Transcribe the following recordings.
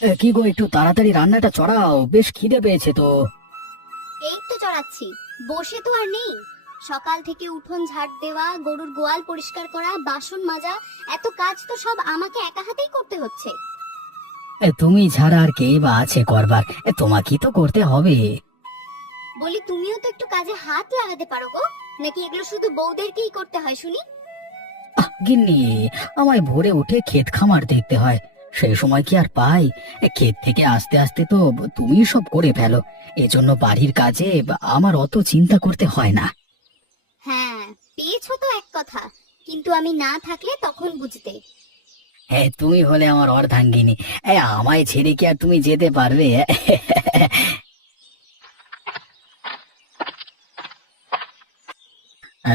কি গো, একটু তাড়াতাড়ি রান্নাটা চড়াও, বেশ খিদে পেয়েছে তো। এই তো চড়াচ্ছি। বসে তো আর নেই। সকাল থেকে উঠোন ঝাড় দেওয়া, গরুর গোয়াল পরিষ্কার করা, বাসন মাজা, এত কাজ তো সব আমাকে একা হাতেই করতে হচ্ছে। তুমি ছাড়া আর কে বা আছে করবার, তোমাকেই তো করতে হবে। বলি, তুমিও তো একটু কাজে হাত লাগাতে পারো গো। নাকি এগুলো শুধু বউদেরকেই করতে হয় শুনি? গিন্নি, আমায় ভোরে উঠে ক্ষেত খামার দেখতে হয়, সেই সময় কি আর পাই? ক্ষেত থেকে আস্তে আস্তে তো তুমি সব করে ফেলো, এজন্য বাড়ির কাজে আমার অত চিন্তা করতে হয় না। হ্যাঁ, পেয়েছো তো এক কথা, কিন্তু আমি না থাকলে তখন বুঝতে। হ্যাঁ, তুমি হলে আমার অর্ধাঙ্গিনী, আমায় ছেড়ে কি আর তুমি যেতে পারবে?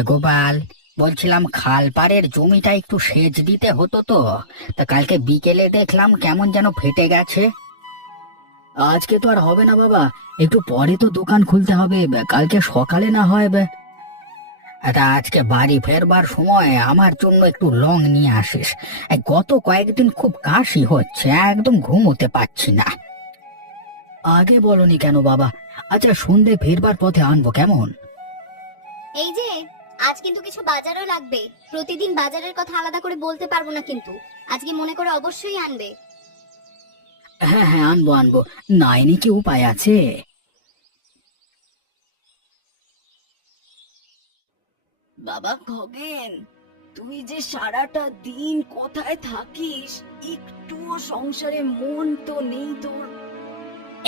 গোপাল, বলছিলাম খাল পাড়ের জমিটা একটু সেচ দিতে হতো তো, তা কালকে বিকেলে দেখলাম কেমন যেন ফেটে গেছে। আজকে তো আর হবে না বাবা, একটু পরে তো দোকান খুলতে হবে, কালকে সকালে না হয়। তা আজকে বাড়ি ফেরবার সময় আমার জন্য একটু লং নিয়ে আসিস। গত কয়েকদিন খুব কাশি হচ্ছে, একদম ঘুমোতে পারছি না। আগে বলনি কেন বাবা? আচ্ছা, সন্ধে ফেরবার পথে আনবো কেমন? এই যে, আজ কিন্তু কিছু বাজারও লাগবে। প্রতিদিন বাজারের কথা আলাদা করে বলতে পারবো না, কিন্তু আজকে মনে করে অবশ্যই আনবে। হ্যাঁ হ্যাঁ, আনবো আনবো, নাইনি কি উপায় আছে? বাবা খগেন, তুই যে সারাটা দিন কোথায় থাকিস? একটুও সংসারে মন তো নেই তোর?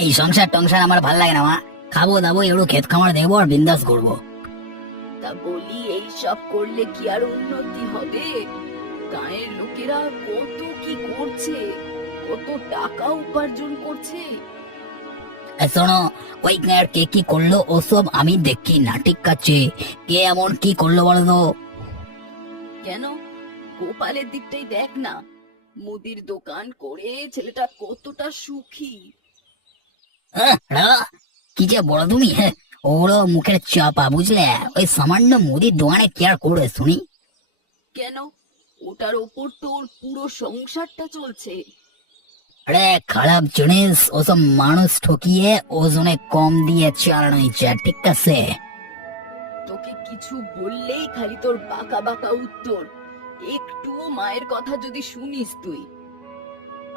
এই সংসার টংসার আমার ভাল লাগে না মা, খাবো দাবো, একটু ক্ষেত খামার দেখবো আর বিন্দাস করবো। তা বলি, এই সব করলে কি আর উন্নতি হবে? গাঁয়ের লোকেরা কত কি করছে, কত টাকা উপার্জন করছে। শোনো, ওই গাঁয়ের কে কি করলো ওসব আমি দেখি না, ঠিক আছে? কে এমন কি করলো বলো তো? কেন? গোপালের দিকটাই দেখ না, মুদির দোকান করে ছেলেটা কতটা সুখী। কি যে বলো তুমি, হ্যাঁ? ওরও মুখের চাপা, বুঝলে? ওই সামান্য মুদির দোকানে কি আর করবে শুনি? কেন? ওটার ওপর তোর পুরো সংসারটা চলছে। আরে খারাপ জিনিস ওসব মানুষ ঠকিয়ে ওজনে কম দিয়ে চালানো ইচ্ছা, ঠিক আছে? তোকে কিছু বললেই খালি তোর বাঁকা বাঁকা উত্তর। একটুও মায়ের কথা যদি শুনিস তুই।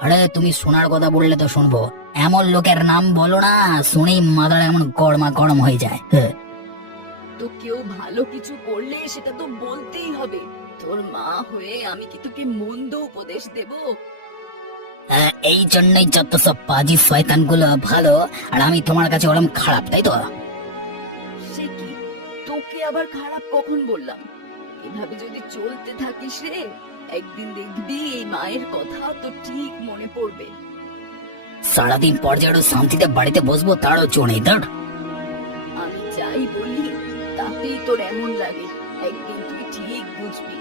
আরে তুমি শোনার কথা বললে তো শুনবো, এমন লোকের নাম বলো না, শুনেই মাথাটা এমন গরমা গরম হয়ে যায়। হ্যাঁ, তো কেউ ভালো কিছু করলে সেটা তো বলতেই হবে। তোর মা হয়ে আমি কি তোকে মন্দ উপদেশ দেব? এই জন্যই যত সব পাজি শয়তান গুলো ভালো, আর আমি তোমার কাছে ওরম খারাপ, তাই তো? সে কি, তোকে আবার খারাপ কখন বললাম? এভাবে যদি চলতে থাকিস রে, একদিন দেখবি এই মায়ের কথা তো ঠিক মনে পড়বে। সারাদিন পর যে একটু শান্তিতে বাড়িতে বসবো তারও জো নেই, ধর। আমি যাই বলি তাতেই তোর এমন লাগে, একদিন তুই ঠিক বুঝবি।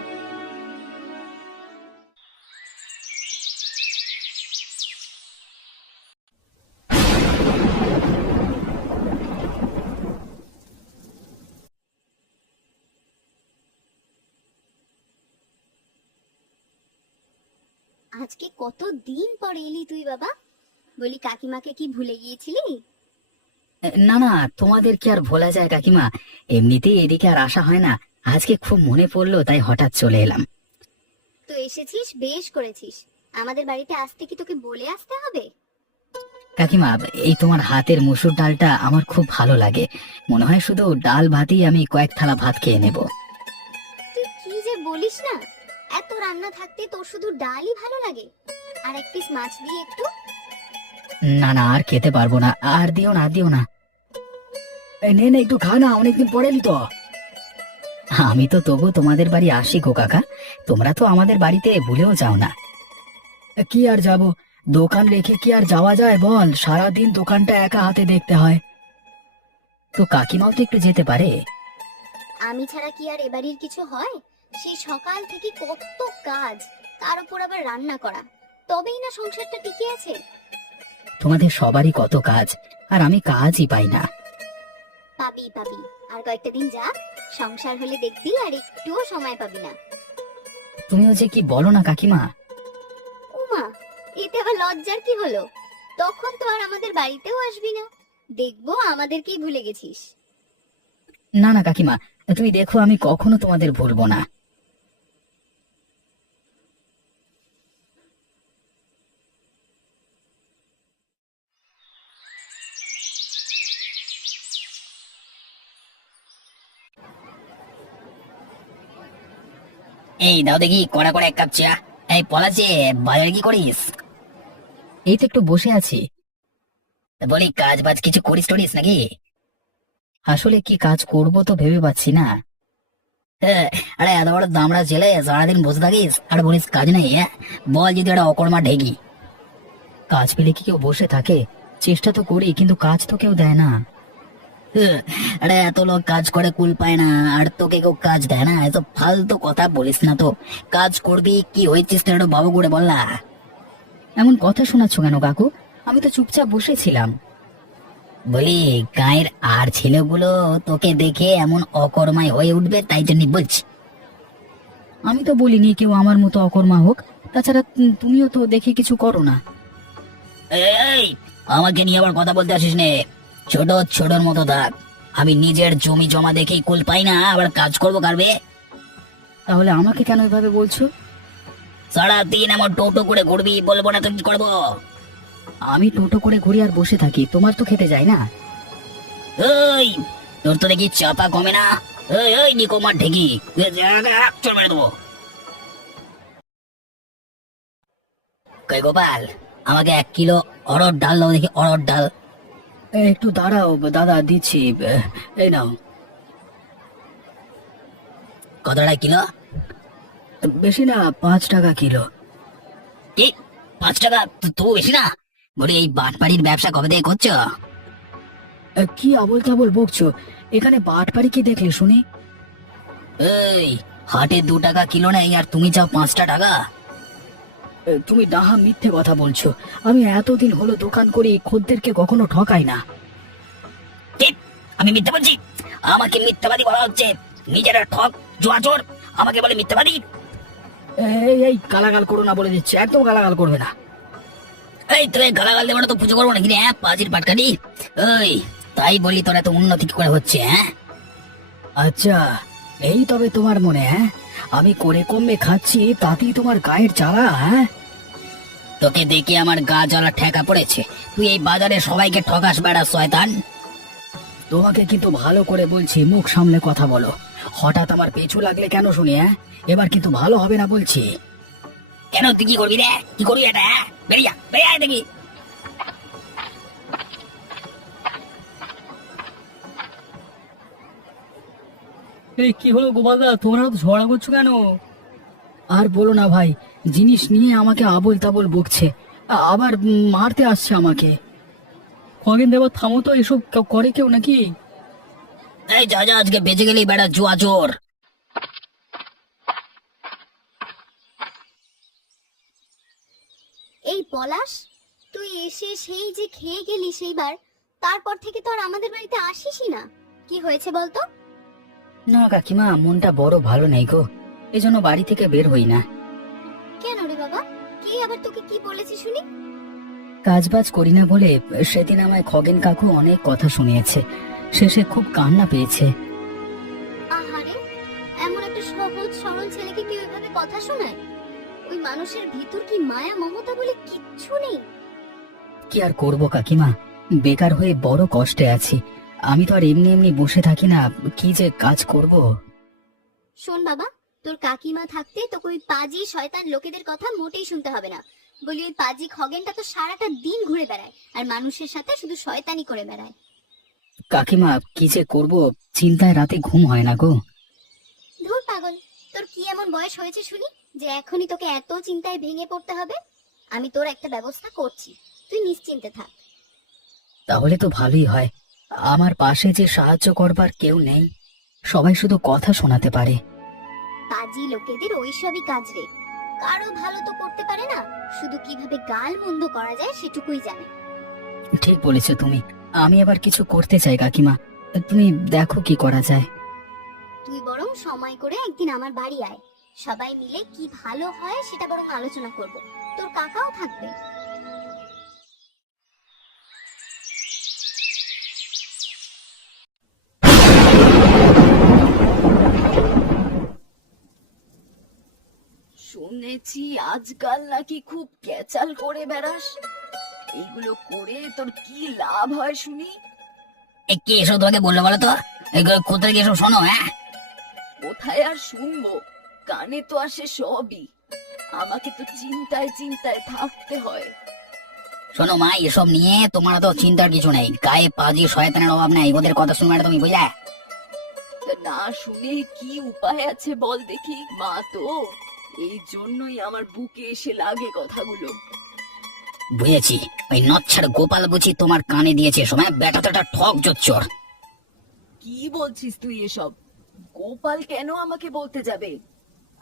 আজকে কত দিন পরে এলি তুই বাবা। বলি, কাকিমাকে কি ভুলে গিয়েছিলি? না না, তোমাদের কি আর ভোলা যায় কাকিমা, এমনিতেই এদিকে আর আসা হয় না, আজকে খুব মনে পড়লো তাই হঠাৎ চলে এলাম। তো এসেছিস, বেশ করেছিস। আমাদের বাড়িতে আসতে কি তোকে বলে আসতে হবে? কাকিমা, এই তোমার হাতের মসুর ডালটা আমার খুব ভালো লাগে, মনে হয় শুধু ডাল ভাতেই আমি কয়েক থালা ভাত খেয়ে নেব। তুই কি যে বলিস না, এত রান্না থাকতে তোর শুধু ডালই ভালো লাগে? আর এক পিস মাছ দিয়ে একটু। না না, আর খেতে পারবো না, আর দিও না, দিও না। নে নে, একটু খা না, অনেকদিন পরে এলি তো। আমি তো তবু তোমাদের বাড়ি আসি গো কাকা, তোমরা তো আমাদের বাড়িতে ভুলেও যাও না। কি আর যাব, দোকান রেখে কি আর যাওয়া যায় বল, সারাদিন দোকানটা একা হাতে দেখতে হয়। তো কাকিমাও তো একটু যেতে পারে। আমি ছাড়া কি আর এবাড়ির কিছু হয়? সেই সকাল থেকে কত কাজ, তার উপর আবার রান্না করা, তবেই না সংসারটা টিকে আছে। তোমাদের সবারই কত কাজ, আর আমি কাজই পাই না। পাবি পাবি, আর কয়েকটা দিন যা, সংসার হলে দেখবি আর একটুও সময় পাবি না। তুমিও যে কি বলো না কাকিমা। উমা, এতে আবার লজ্জার কি হলো? তখন তো আর আমাদের বাড়িতেও আসবি না, দেখবো আমাদেরকেই ভুলে গেছিস। না না কাকিমা, তুমি দেখো আমি কখনো তোমাদের ভুলবো না। এই দাও দেখি কড়া করে এক কাপ চা। এই পলাশে, বাজারে কি করিস? এই তো একটু বসে আছি। তা বলি কাজ বাজ কিছু করিস টরিস নাকি? আসলে কি কাজ করব তো ভেবে পাচ্ছি না। হ্যাঁ, আরে এত বড় দামড়া ছেলে সারাদিন বসে থাকিস আর বলিস কাজ নেই? হ্যাঁ, বল যদি একটা অকর্মা ঢেকি। কাজ পেলে কি কেউ বসে থাকে? চেষ্টা তো করি কিন্তু কাজ তো কেউ দেয় না। আরে এত লোক কাজ করে কুল পায় না আর তোকে কেউ কাজ দেয় না? এত ফালতু কথা বলিস না তো। কাজ করবি, কি হয়েছিস তোর একটু বাবু করে বল না। এমন কথা শোনাচ্ছ কেন কাকু? আমি তো চুপচাপ বসেছিলাম। বলি গায়ের আর ছেলেগুলো তোকে দেখে এমন অকর্মায় হয়ে উঠবে তাই জন্য বলছি। আমি তো বলিনি কেউ আমার মতো অকর্মা হোক। তাছাড়া তুমিও তো দেখে কিছু করো না। এই, আমাকে নিয়ে আবার কথা বলতে আসিস নে। ছোট ছোটর মতো থাক। আমি নিজের জমি জমা দেখেই কুল পাই না, আবার কাজ করবো কারবে? তাহলে আমাকে কেন এভাবে বলছো? সারাদিন এমন টোটো করে ঘুরবি, বলবো না তো কি করবো? আমি টোটো করে ঘুরি আর বসে থাকি, তোমার তো খেতে যায় না। এই, তোর তো দেখি চাপা কমে না। এই এই নিকোমার ঢেকি, চল মেরে দেবো। কই গোপাল, আমাকে 1 কিলো অরহর ডাল দাও দেখি, অরহর ডাল। একটু দাঁড়াও দাদা, দিচ্ছি। এই নাও। কত টাকা কিলো? বেশি না, 5 টাকা কিলো। কি 5 টাকা? তো বেশি না। বলি এই বাটপাড়ির ব্যবসা কবে থেকে করছো? কি আবল তাবল বকছো? এখানে বাটপাড়ি কি দেখলে শুনি? এই, হাটে 2 টাকা কিলো নেই আর তুমি চাও 5 টাকা? তুমি ডাহা মিথ্যে কথা বলছো। আমি এতদিন হলো দোকান করি, খদ্দেরকে কখনো ঠকাই না। আমি মিথ্যে বলছি? আমাকে মিথ্যাবাদী বলা হচ্ছে? নিজেরা ঠক জুয়াচোর, আমাকে বলে মিথ্যাবাদী? এই এই গালাগাল করো না বলে দিচ্ছি, একদম গালাগাল করবে না। এই তুই গালাগাল দেবো না তো পুজো করবো নাকি? হ্যাঁ, পাজির পাটকাটি। ওই তাই বলি তোরা তো উন্নতি কি করে হচ্ছে? হ্যাঁ, আচ্ছা, এই তবে তোমার মনে? হ্যাঁ, আমি করে কমে খাচ্ছি তাতেই তোমার গায়ের জ্বালা? হ্যাঁ, তোকে দেখে আমার গা জ্বালা ঠেকা পড়েছে। তুই এই বাজারে সবাইকে ঠকাস বেড়া শয়তান। তোমাকে কিন্তু ভালো করে বলছি, মুখ সামলে কথা বলো। হঠাৎ আমার পেছু লাগলে কেন শুনি? হ্যাঁ, এবার কিন্তু ভালো হবে না বলছি। কেন, তুই কি করবি রে? কি করবি এটা? বেরিয়া বেরিয়া দেখি। এই কি হলো গোপালদা, তোমরা তো ঝগড়া করছো কেন? আর বলো না ভাই, জিনিস নিয়ে আমাকে আবোল তাবোল বকছে, আবার মারতে আসছে আমাকে। খগেন দেবা থামো তো, এসব করে কেউ নাকি? এই যা যা, আজকে বেঁচে গেলেই বেড়া জুয়া চোর। এই পলাশ, তুই এসে সেই যে খেয়ে গেলি সেইবার, তারপর থেকে তো আর আমাদের বাড়িতে আসিসই না। কি হয়েছে বলতো? না কাকিমা, মনটা বড় ভালো নেই গো, এজন্য বাড়ি থেকে বের হই না। কেন রে বাবা, কে আবার তোকে কি বলেছে শুনি? কাজ বাজ করি না বলে সেদিন আমায় খগেন কাকু অনেক কথা শুনিয়েছে, শেষে খুব কান্না পেয়েছে। আহারে, এমন একটা সহজ সরল ছেলেকে কেউ এভাবে কথা শোনায়? ওই মানুষের ভিতর কি মায়া মমতা বলে কিচ্ছু নেই? কি আর করব কাকিমা, বেকার হয়ে বড় কষ্টে আছি। আমি তো আর এমনি এমনি বসে থাকি না, কি যে কাজ করব। শোন বাবা, তোর কাকিমা থাকতে তোকে ওই পাজি শয়তান লোকেদের কথা মোটেই শুনতে হবে না। বলি ওই পাজি খগেনটা তো সারাটা দিন ঘুরে বেড়ায় আর মানুষের সাথে শুধু শয়তানি করে বেড়ায়। কাকিমা কি যে করব, চিন্তায় রাতে ঘুম হয় না গো। ধুর পাগল, তোর কি এমন বয়স হয়েছে শুনি যে এখনই তোকে এত চিন্তায় ভেঙে পড়তে হবে? আমি তোর একটা ব্যবস্থা করছি, তুই নিশ্চিন্তে থাক। তাহলে তো ভালোই হয়। আমার পাশে যে সাহায্য করবার কেউ নেই, সবাই শুধু কথা শোনাতে পারে। পাজি লোকেদের ওইসবই কাজ রে, কারো ভালো তো করতে পারে না, শুধু কিভাবে গাল মন্দ করা যায় সেটুকুই জানে। ঠিক বলেছো তুমি, আমি আবার কিছু করতে চাই কাকিমা, তুমি দেখো কি করা যায়। তুই বরং সময় করে একদিন আমার বাড়ি আয়, সবাই মিলে কি ভালো হয় সেটা বরং আলোচনা করব, তোর কাকাও থাকবে। শুনেছি আজকাল নাকি খুব ক্যাচাল করে বেড়াস। এইগুলো করে তোর কি লাভ হয় শুনি? কে এসব তোমাকে বললো বলো তো? এগুলো কোথায় গিয়ে এসব শোনো? হ্যাঁ, কোথায় আর শুনবো, কানে তো আসে সবই। আমাকে তো চিন্তায় চিন্তায় থাকতে হয়। শোনো মা, এসব নিয়ে তোমার তো চিন্তার কিছু নেই। গায়ে পাজি শয়তানের অভাব নেই, ওদের কথা শুনবে না তুমি, বুঝলে? তা না শুনে কি উপায় আছে বল দেখি। মা তো, এই জন্যই আমার বুকে এসে লাগে কথাগুলো। বুঝেছি, ওই নচ্ছার গোপাল বুঝি তোমার কানে দিয়েছে সময়। বেটা তো একটা ঠক জোচ্চোর। কি বলছিস তুই এসব? গোপাল কেন আমাকে বলতে যাবে?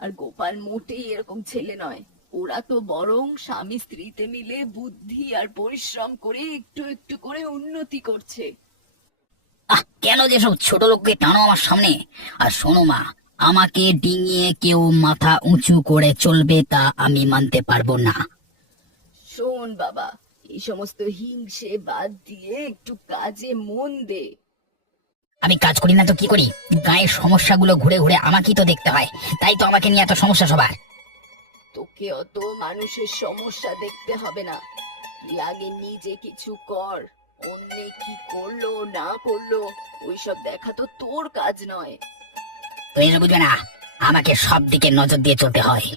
আর গোপাল মোটেই এরকম ছেলে নয়। ওরা তো বরং স্বামী স্ত্রীতে মিলে বুদ্ধি আর পরিশ্রম করে একটু একটু করে উন্নতি করছে। কেন যে সব ছোট লোককে টানো আমার সামনে? আর শোনো মা, আমাকে ডিঙিয়ে কেউ মাথা উঁচু করে চলবে তা আমি মানতে পারবো না। শোন বাবা, এই সমস্ত হিংসে বাদ দিয়ে একটু কাজে মন দে। আমি কাজ করি না তো কি করি? গায়ের সমস্যাগুলো ঘুরে ঘুরে আমাকেই তো দেখতে হয়, তাই তো আমাকে নিয়ে এত সমস্যা সবার। তোকে অত মানুষের সমস্যা দেখতে হবে না, তুই আগে নিজে কিছু কর। অন্যে কি করলো না করলো ওইসব দেখা তো তোর কাজ নয়। তুমি এটা বুঝবে না, আমাকে সব দিকে নজর দিয়ে চলতে হয়।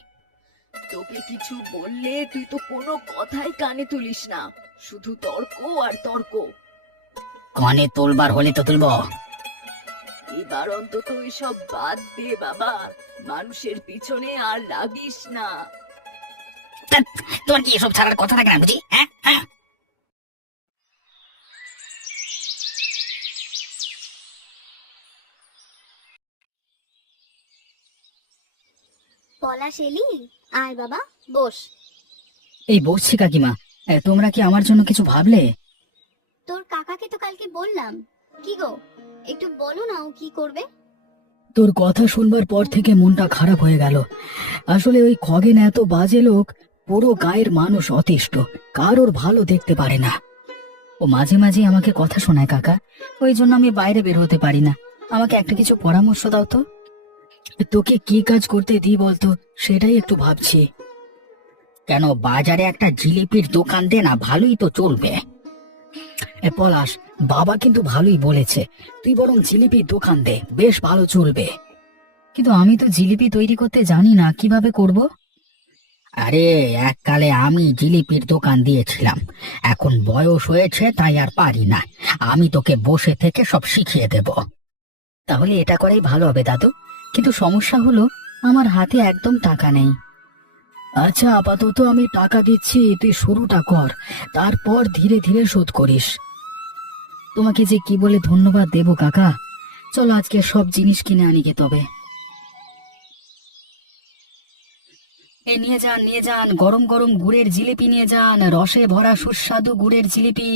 তোকে কিছু বললে তুই তো কোনো কথাই কানে তুলিস না, শুধু তর্ক আর তর্ক। কানে তোলবার হলে তো তুলবো। এবার অন্তত এসব বাদ দে বাবা, মানুষের পিছনে আর লাগিস না। ধ্যাৎ, তোমার কি এসব ছাড়ার কথা থাকে না বুঝি? হ্যাঁ হ্যাঁ। পলাশ এলি? আয় বাবা, বস। এই বসছি কাকিমা। তোমরা কি আমার জন্য কিছু ভাবলে? তোর কাকাকে তো কালকে বললাম। কি গো, একটু বলো না ও কি করবে? তোর কথা শুনবার পর থেকে মনটা খারাপ হয়ে গেল। আসলে ওই খগেন এত বাজে লোক, পুরো গায়ের মানুষ অতিষ্ঠ, কারোর ভালো দেখতে পারে না। ও মাঝে মাঝে আমাকে কথা শোনায় কাকা, ওই জন্য আমি বাইরে বের হতে পারি না। আমাকে একটা কিছু পরামর্শ দাও তো। তোকে কি কাজ করতে দিই বলতো, সেটাই একটু ভাবছি। কেন, বাজারে একটা জিলিপির দোকান দে না, ভালোই তো চলবে। পলাশ, বাবা কিন্তু ভালোই বলেছে, তুই বরং জিলিপির দোকান দে, বেশ ভালো চলবে। কিন্তু আমি তো জিলিপি তৈরি করতে জানি না, কিভাবে করব? আরে, এককালে আমি জিলিপির দোকান দিয়েছিলাম, এখন বয়স হয়েছে তাই আর পারি না। আমি তোকে বসে থেকে সব শিখিয়ে দেব। তাহলে এটা করাই ভালো হবে দাদু, কিন্তু সমস্যা হলো আমার হাতে একদম টাকা নেই। আচ্ছা, আপাতত আমি টাকা দিচ্ছি, তুই শুরুটা কর, তারপর ধীরে ধীরে শোধ করিস। তোমাকে যে কি বলে ধন্যবাদ দেব কাকা। চলো আজকে সব জিনিস কিনে আনি গে তবে। নিয়ে যান নিয়ে যান, গরম গরম গুড়ের জিলিপি নিয়ে যান, রসে ভরা সুস্বাদু গুড়ের জিলিপি।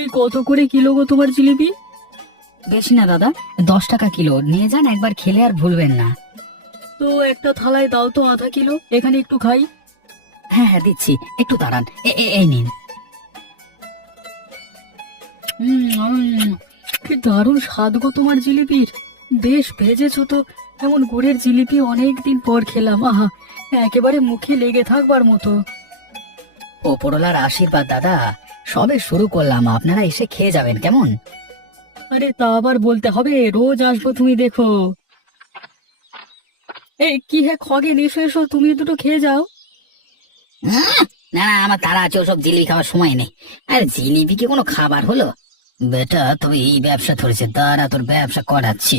এই কত করে কিলো গো তোমার জিলিপি? বেশি না দাদা, 10 টাকা কিলো। নিয়ে যান, একবার খেলে আর ভুলবেন না। তো একটা থালায় দাও তো আধা কিলো, এখানে একটু খাই। হ্যাঁ হ্যাঁ দিচ্ছি, একটু দাঁড়ান। এই নিন। কি দারুণ স্বাদ গো তোমার জিলিপির, বেশ ভেজেছো তো। এমন গুড়ের জিলিপি অনেকদিন পর খেলাম, আহা, একেবারে মুখে লেগে থাকবার মতো। ওপরওয়ালার আশীর্বাদ দাদা, সবে শুরু করলাম, আপনারা এসে খেয়ে যাবেন কেমন? আরে তা আবার বলতে হবে, রোজ আসবো তুমি দেখো। এই কি হে খগেন, এসো এসো, তুমি দুটো খেয়ে যাও। না না, আমার তারা আছে, ওসব জিলিপি খাওয়ার সময় নেই। আরে জিলিপি কি কোনো খাবার হলো? বেটা তবে এই ব্যবসা ধরেছে, দাঁড়া তোর ব্যবসা করাচ্ছি।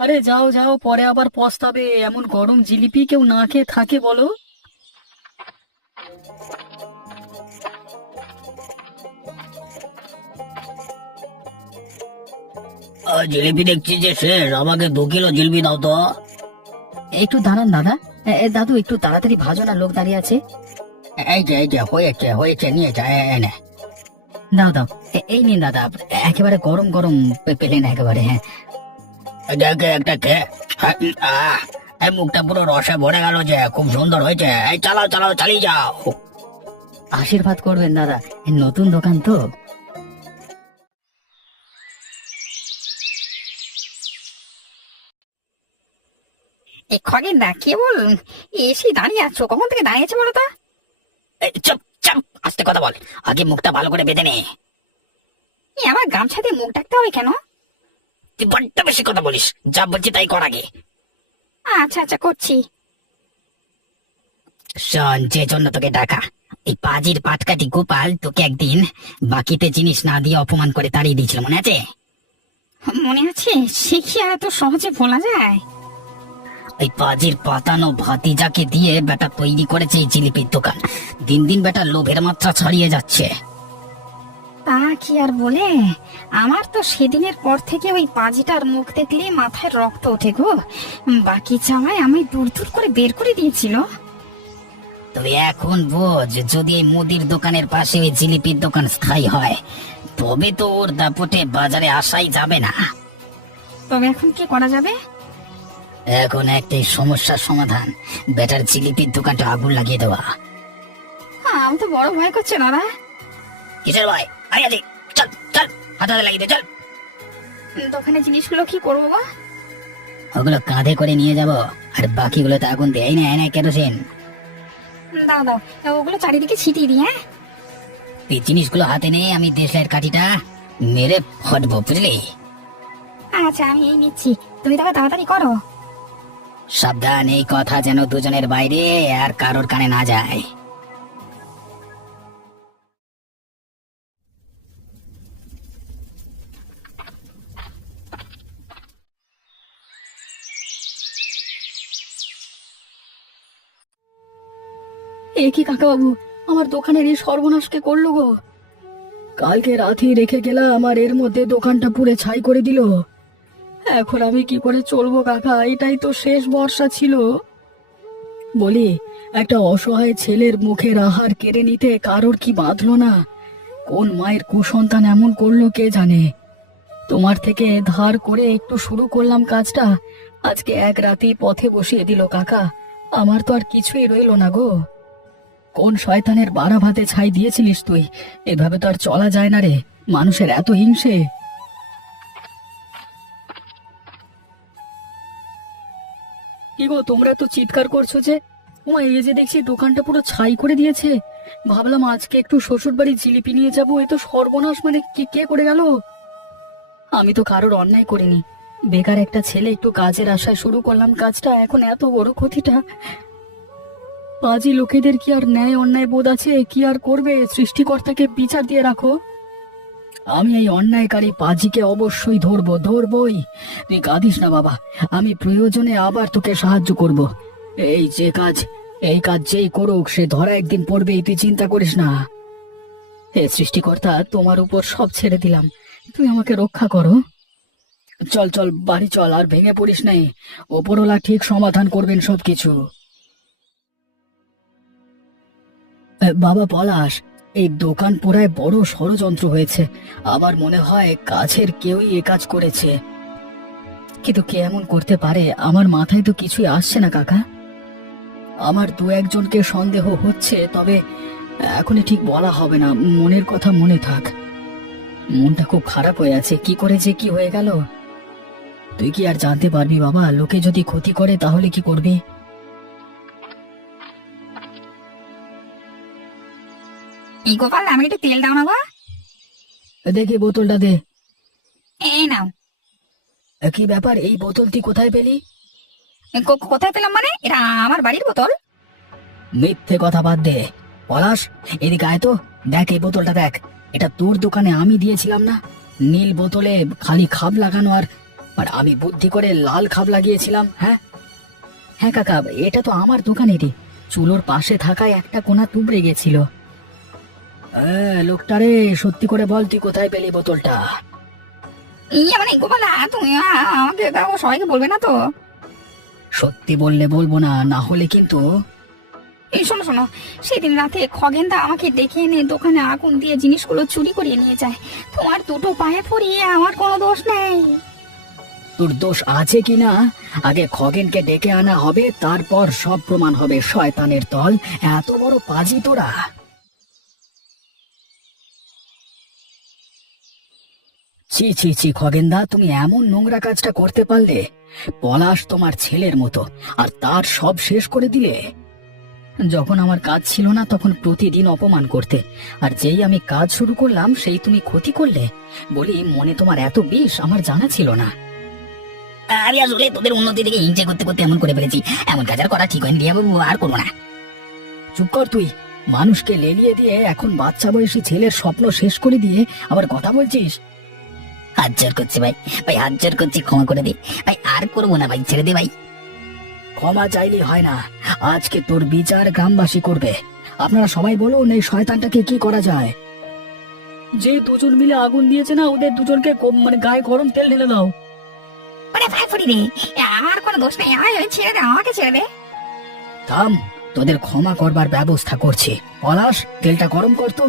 আরে যাও যাও, পরে আবার পস্তাবে। এমন গরম জিলিপি কেউ না খেয়ে থাকে বলো? জিলিপি দেখছি যে শেষ, আমাকে 2 কিলো জিলিপি দাও তো। একটু দাঁড়ান দাদা। দাদু একটু তাড়াতাড়ি ভাজো না, লোক দাঁড়িয়ে আছে। এই যে হয়েছে হয়েছে, নিয়ে যা, এনে দাও দাও। এই নিন দাদা, একেবারে গরম গরম পেলেন একেবারে। হ্যাঁ দেখে একটা খেয়ে, এই মুখটা পুরো রসে ভরে গেল যে, খুব সুন্দর হয়েছে। এই চালাও চালাও, চালিয়ে যাও। আশীর্বাদ করবেন দাদা, নতুন দোকান তো। এই খগেন দা কেবল এসে দাঁড়িয়ে আছো, কখন থেকে দাঁড়িয়েছে বলো তো? চুপ চুপ, আস্তে কথা বল, আগে মুখটা ভালো করে বেঁধে নে। আমার গামছা দিয়ে মুখ ডাকতে হবে কেন? তুই বড্ড বেশি কথা বলিস, যা বলছি তাই কর আগে। আচ্ছা আচ্ছা করছি। শোন, যে জন্য তোকে ডাকা, এই পাজির পাটকাটি গোপাল তোকে একদিন বাকিতে জিনিস না দিয়ে অপমান করে তাড়িয়ে দিয়েছিল, মনে আছে? মনে আছে, সে কি আর এত সহজে ভোলা যায়? ওই পাজির পাতানো ভাতিজাকে দিয়ে বেটা তৈরি করেছে এই জিলিপির দোকান। দিন দিন বেটা লোভের মাত্রা ছাড়িয়ে যাচ্ছে। তা কি আর বলে, আমার তো সেদিনের পর থেকে ওই পাজিটার মুখ দেখলে মাথায় রক্ত ওঠে গো। বাকি চাওয়ায় আমি দূর দূর করে বের করে দিয়েছিল। তবে এখন বোঝ, যদি এই মুদির দোকানের পাশে ওই জিলিপির দোকান স্থায়ী হয়, তবে তো ওর দাপটে বাজারে আসাই যাবে না। তবে এখন কি করা যাবে? এখন একটাই সমস্যার সমাধান, বেটার জিলিপির দোকানটা আগুন লাগিয়ে দেওয়া। আমি তো বড় ভয় করছে দাদা। কিসের ভয়? আরে আরে, চল চল, হাতে লাগিয়ে দে, চল। দোকানে জিনিসগুলো কি করবো গো? ওগুলো কাঁধে করে নিয়ে যাব, আর বাকিগুলোতে আগুন দেয় না কেরোসিন। দাদা, ওগুলো চারিদিকে ছিটিয়ে দিই। হ্যাঁ, তুই জিনিসগুলো হাতে নে, আমি দেশলাইয়ের কাঠিটা মেরে ফটবো, বুঝলি? আচ্ছা, আমি এই নিচ্ছি, তুমি তবে তাড়াতাড়ি করো। সাবধান, এই কথা যেন দুজনের বাইরে আর কারোর কানে না যায়। এ কি কাকা বাবু, আমার দোকানের এই সর্বনাশকে করলো গো। কালকে রাতেই রেখে গেলাম, আমার এর মধ্যে দোকানটা পুড়ে ছাই করে দিল। এখন আমি কি করে চলবো কাকা? এটাই তো শেষ ভরসা ছিল। বলি, একটা অসহায় ছেলের মুখের আহার কেড়ে নিতে কারোর কি বাঁধলো না? কোন মায়ের কুসন্তান এমন করলো কে জানে। তোমার থেকে ধার করে একটু শুরু করলাম কাজটা, আজকে এক রাতেই পথে বসিয়ে দিল কাকা। আমার তো আর কিছুই রইলো না গো। কোন শয়তানের বাড়া ভাতে ছাই দিয়েছিলিস তুই? এভাবে তো আর চলা যায় না রে, মানুষের এত হিংসে। কি গো, তোমরা তো চিৎকার করছো যে? ওমা, এই যে দেখছি দোকানটা পুরো ছাই করে দিয়েছে। ভাবলাম আজকে একটু শ্বশুর বাড়ি জিলিপি নিয়ে যাবো, এ তো সর্বনাশ। মানে কি, কে করে গেল? আমি তো কারোর অন্যায় করিনি, বেকার একটা ছেলে একটু কাজের আশায় শুরু করলাম কাজটা, এখন এত বড় ক্ষতিটা। পাজি লোকেদের কি আর ন্যায় অন্যায় বোধ আছে? কি আর করবে, সৃষ্টিকর্তাকে বিচার দিয়ে রাখো। আমি এই অন্যায়কারী পাজিকে অবশ্যই ধরবই। তুই কাঁদিস না বাবা, আমি প্রয়োজনে আবার তোকে সাহায্য করব। এই কাজ যেই করুক, সে ধরা একদিন পড়বেই, তুই চিন্তা করিস না। হে সৃষ্টিকর্তা, তোমার উপর সব ছেড়ে দিলাম, তুই আমাকে রক্ষা করো। চল চল, বাড়ি চল, আর ভেঙে পড়িস নাই, ওপরওয়ালা ঠিক সমাধান করবেন সবকিছু। বাবা পলাশ, এই দোকান পোড়ায় বড় ষড়যন্ত্র হয়েছে। আমার মনে হয় কাছের কেউই এ কাজ করেছে, কিন্তু কে এমন করতে পারে আমার মাথায় তো কিছুই আসছে না কাকা। আমার দু একজনকে সন্দেহ হচ্ছে, তবে এখনই ঠিক বলা হবে না। মনের কথা মনে থাক। মনটা খুব খারাপ হয়ে আছে, কি করে যে কি হয়ে গেল। তুই কি আর জানতে পারবি বাবা? লোকে যদি ক্ষতি করে তাহলে কি করবি? এই গোপাল, আমি একটু তেল দাও না গো। দেখি বোতলটা দে। এই নাও। কি ব্যাপার, এই বোতল তুই কোথায় পেলি? কোথায় পেলাম মানে? এটা আমার বাড়ির বোতল। মিথ্যে কথা বাদ দে পলাশ, এদিকে আয় তো, দেখ এই বোতলটা দেখ। এটা তোর দোকানে আমি দিয়েছিলাম না? নীল বোতলে খালি খাপ লাগানো, আর আর আমি বুদ্ধি করে লাল খাপ লাগিয়েছিলাম। হ্যাঁ হ্যাঁ কাকা, এটা তো আমার দোকানেরই, চুলোর পাশে থাকায় একটা কোণা তুবড়ে গেছিল। লোকটারে সত্যি করে বল, তুই কোথায় পেলি বোতলটা? ইয়ে মানে গোপালা, তুমি আমাকে সবাইকে বলবে না তো? সত্যি বললে বলবো না, না হলে কিন্তু। এই শোনো শোনো, সেদিন রাতে খগেনদা আমাকে ডেকে এনে দোকানে আগুন দিয়ে জিনিসগুলো চুরি করিয়ে নিয়ে যায়। তোমার দুটো পায়ে পড়িয়ে আমার কোনো দোষ নেই। তোর দোষ আছে কিনা আগে খগেনকে ডেকে আনা হবে, তারপর সব প্রমাণ হবে। শয়তানের দল, এত বড় পাজি তোরা। ছি ছি ছি খগেনদা, তুমি এমন নোংরা কাজটা করতে পারলে? পলাশ তোমার ছেলের মতো, আর তার সব শেষ করে দিলে। যখন আমার কাজ ছিল না তখন প্রতিদিন অপমান করতে, আর যেই আমি কাজ শুরু করলাম সেই তুমি ক্ষতি করলে। বলি, মনে তোমার এত বিষ আমার জানা ছিল না। আমি আসলে তোদের উন্নতি থেকে হিংসে করতে করতে এমন করে ফেলেছি। এমন কাজ আর করা ঠিক হয়নি রিয়া বাবু, আর করবো না। চুপ কর তুই। মানুষকে লেলিয়ে দিয়ে এখন বাচ্চা বয়সী ছেলের স্বপ্ন শেষ করে দিয়ে আবার কথা বলছিস। হাত জোর করছি ভাই, ভাই হাত জোর করছি, ক্ষমা করে দে ভাই, আর করবো না ভাই, ছেড়ে দে ভাই। ক্ষমা চাইলে হয় না, আজকে তোর বিচার গ্রামবাসী করবে। আপনারা সবাই বলুন এই শয়তানটাকে কি করা যায়। যে দুজন মিলে আগুন দিয়েছে না, ওদের দুজনকে মানে গায়ে গরম তেল ঢেলে দাও। আমার কোনো দোষ নেই, ছেড়ে দে, আমাকে ছেড়ে দে। থাম, তোদের ক্ষমা করবার ব্যবস্থা করছি। পলাশ, তেলটা গরম কর তো।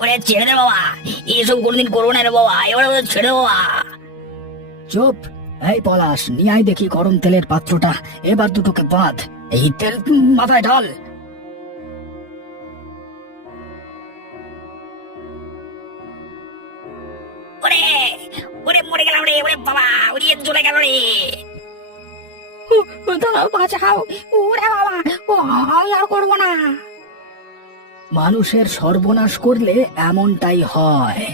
ওরে ছেড়ে দে বাবা, এসব কোনোদিন করবো না রে বাবা, এবার ছেড়ে দে বাবা। চুপ। এই পলাশ, নিয়ে আয় দেখি গরম তেলের পাত্রটা, এবার দুটোকে বাঁধ, এই তেল মাথায় ঢাল। ওরে ওরে, মরে গেলাম রে, ওরে বাবা, উড়িয়ে চলে গেল রে। দাঁড়াও, বাঁচাও, ওরে বাবা, ও আমি আর করবো না। মানুষের সর্বনাশ করলে এমনটাই হয়।